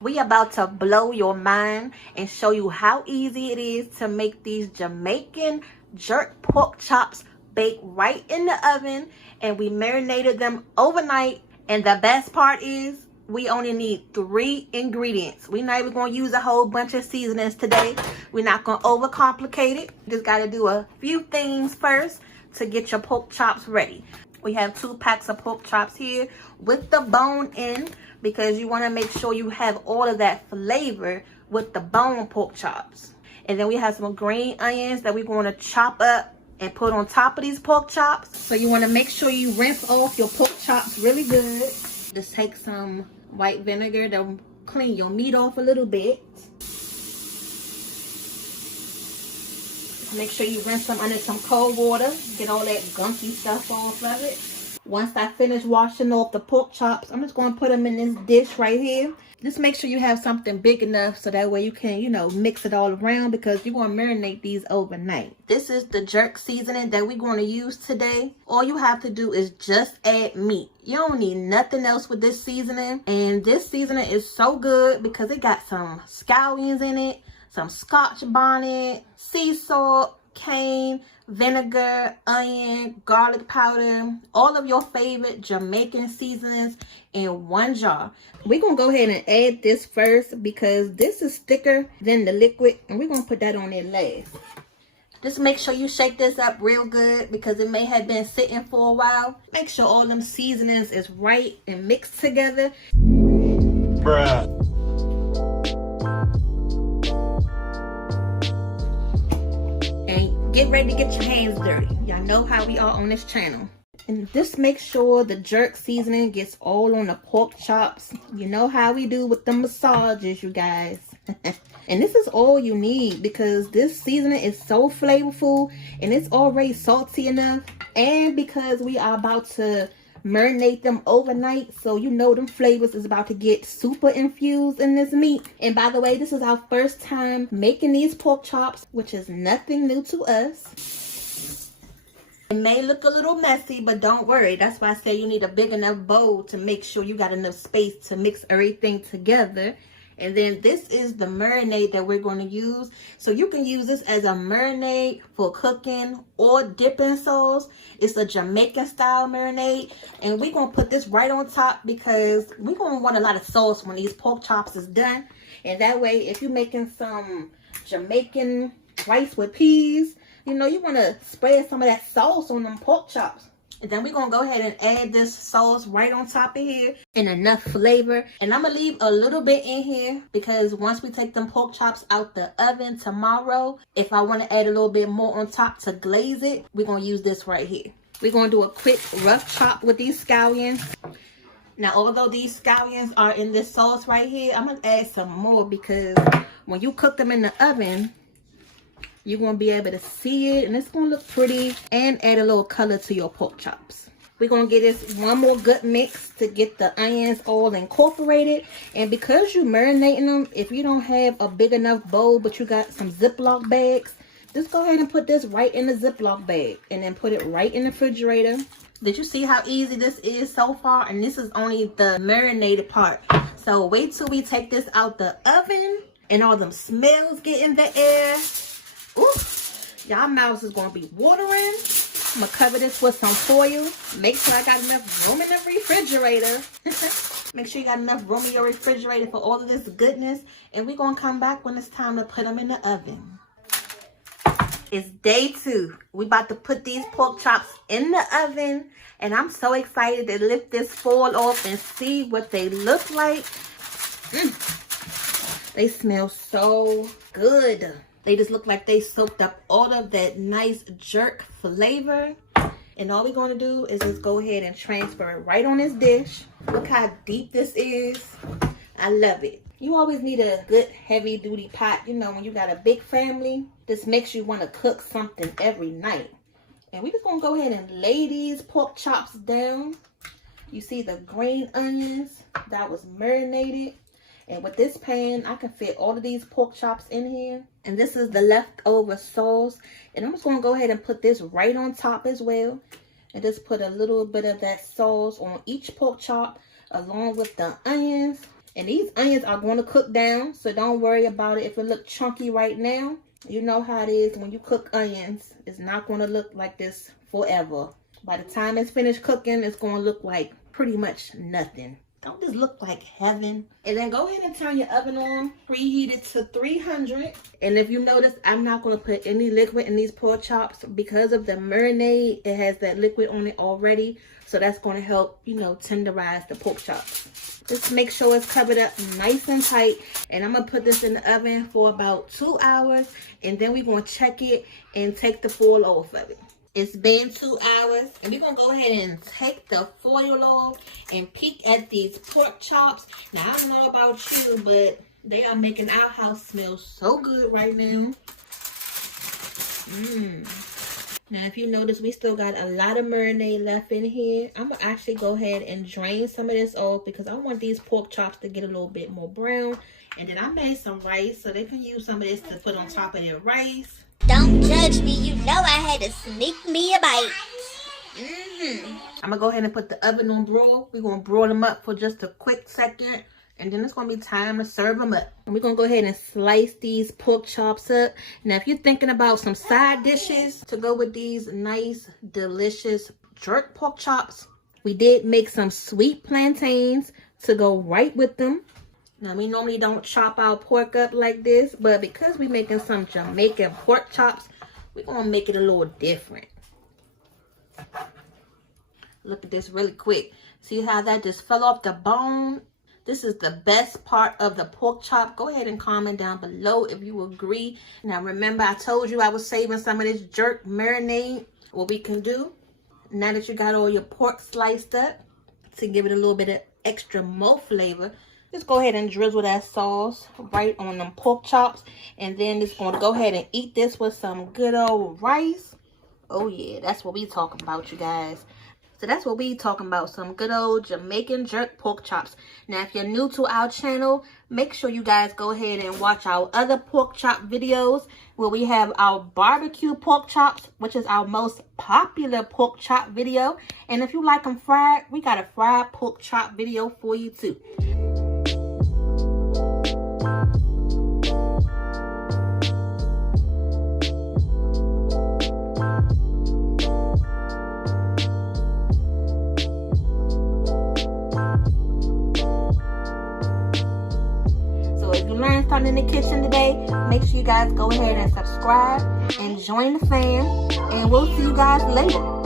We about to blow your mind and show you how easy it is to make these Jamaican jerk pork chops baked right in the oven, and we marinated them overnight. And the best part is we only need 3 ingredients. We're not even going to use a whole bunch of seasonings today. We're not going to overcomplicate it. Just got to do a few things first to get your pork chops ready. We have 2 packs of pork chops here with the bone in, because you want to make sure you have all of that flavor with the bone pork chops. And then we have some green onions that we're going to chop up and put on top of these pork chops. So you want to make sure you rinse off your pork chops really good. Just take some white vinegar to clean your meat off a little bit. Make sure you rinse them under some cold water. Get all that gunky stuff off of it. Once I finish washing off the pork chops, I'm just going to put them in this dish right here. Just make sure you have something big enough so that way you can, mix it all around, because you're going to marinate these overnight. This is the jerk seasoning that we're going to use today. All you have to do is just add meat. You don't need nothing else with this seasoning. And this seasoning is so good because it got some scallions in it, some scotch bonnet, sea salt, cane, vinegar, onion, garlic powder, all of your favorite Jamaican seasonings in one jar. We're going to go ahead and add this first because this is thicker than the liquid, and we're going to put that on there last. Just make sure you shake this up real good because it may have been sitting for a while. Make sure all them seasonings is right and mixed together. Bruh. Get ready to get your hands dirty. Y'all know how we are on this channel. And just make sure the jerk seasoning gets all on the pork chops. You know how we do with the massages, you guys. And this is all you need because this seasoning is so flavorful and it's already salty enough. And because we are about to marinate them overnight, so them flavors is about to get super infused in this meat. And by the way, this is our first time making these pork chops, which is nothing new to us. It may look a little messy, but don't worry. That's why I say you need a big enough bowl to make sure you got enough space to mix everything together. And then this is the marinade that we're going to use. So you can use this as a marinade for cooking or dipping sauce. It's a Jamaican style marinade. And we're going to put this right on top because we're going to want a lot of sauce when these pork chops is done. And that way, if you're making some Jamaican rice with peas, you want to spread some of that sauce on them pork chops. And then we're going to go ahead and add this sauce right on top of here and enough flavor. And I'm going to leave a little bit in here because once we take them pork chops out the oven tomorrow, if I want to add a little bit more on top to glaze it, we're going to use this right here. We're going to do a quick rough chop with these scallions. Now, although these scallions are in this sauce right here, I'm going to add some more because when you cook them in the oven, you're going to be able to see it and it's going to look pretty and add a little color to your pork chops. We're going to get this one more good mix to get the onions all incorporated. And because you're marinating them, if you don't have a big enough bowl but you got some Ziploc bags, just go ahead and put this right in the Ziploc bag and then put it right in the refrigerator. Did you see how easy this is so far? And this is only the marinated part. So wait till we take this out the oven and all them smells get in the air. Ooh, y'all mouths is going to be watering. I'm going to cover this with some foil. Make sure I got enough room in the refrigerator. Make sure you got enough room in your refrigerator for all of this goodness. And we're going to come back when it's time to put them in the oven. It's day 2. We about to put these pork chops in the oven. And I'm so excited to lift this foil off and see what they look like. They smell so good. They just look like they soaked up all of that nice jerk flavor. And all we're going to do is just go ahead and transfer it right on this dish. Look how deep this is. I love it. You always need a good heavy duty pot. When you got a big family, this makes you want to cook something every night. And we're just going to go ahead and lay these pork chops down. You see the green onions that was marinated. And with this pan, I can fit all of these pork chops in here. And this is the leftover sauce. And I'm just going to go ahead and put this right on top as well. And just put a little bit of that sauce on each pork chop along with the onions. And these onions are going to cook down, so don't worry about it if it look chunky right now. You know how it is when you cook onions. It's not going to look like this forever. By the time it's finished cooking, it's going to look like pretty much nothing. Don't this look like heaven? And then go ahead and turn your oven on. Preheat it to 300. And if you notice, I'm not going to put any liquid in these pork chops because of the marinade. It has that liquid on it already. So that's going to help, you know, tenderize the pork chops. Just make sure it's covered up nice and tight. And I'm going to put this in the oven for about 2 hours. And then we're going to check it and take the foil off of it. It's been 2 hours, and we're going to go ahead and take the foil off and peek at these pork chops. Now, I don't know about you, but they are making our house smell so good right now. Now, if you notice, we still got a lot of marinade left in here. I'm going to actually go ahead and drain some of this off because I want these pork chops to get a little bit more brown. And then I made some rice, so they can use some of this to put on top of their rice. Don't judge me, you know I had to sneak me a bite. I'm gonna go ahead and put the oven on broil. We're gonna broil them up for just a quick second, and then it's gonna be time to serve them up. And we're gonna go ahead and slice these pork chops up. Now, if you're thinking about some side dishes to go with these nice, delicious jerk pork chops, we did make some sweet plantains to go right with them. Now, we normally don't chop our pork up like this, but because we're making some Jamaican pork chops, we're going to make it a little different. Look at this really quick. See how that just fell off the bone? This is the best part of the pork chop. Go ahead and comment down below if you agree. Now, remember, I told you I was saving some of this jerk marinade. What we can do, now that you got all your pork sliced up, to give it a little bit of extra more flavor, just go ahead and drizzle that sauce right on them pork chops. And then just going to go ahead and eat this with some good old rice. Oh, yeah. That's what we talking about, you guys. So that's what we talking about. Some good old Jamaican jerk pork chops. Now, if you're new to our channel, make sure you guys go ahead and watch our other pork chop videos where we have our barbecue pork chops, which is our most popular pork chop video. And if you like them fried, we got a fried pork chop video for you too. Learn something in the kitchen today, make sure you guys go ahead and subscribe and join the fam, and we'll see you guys later.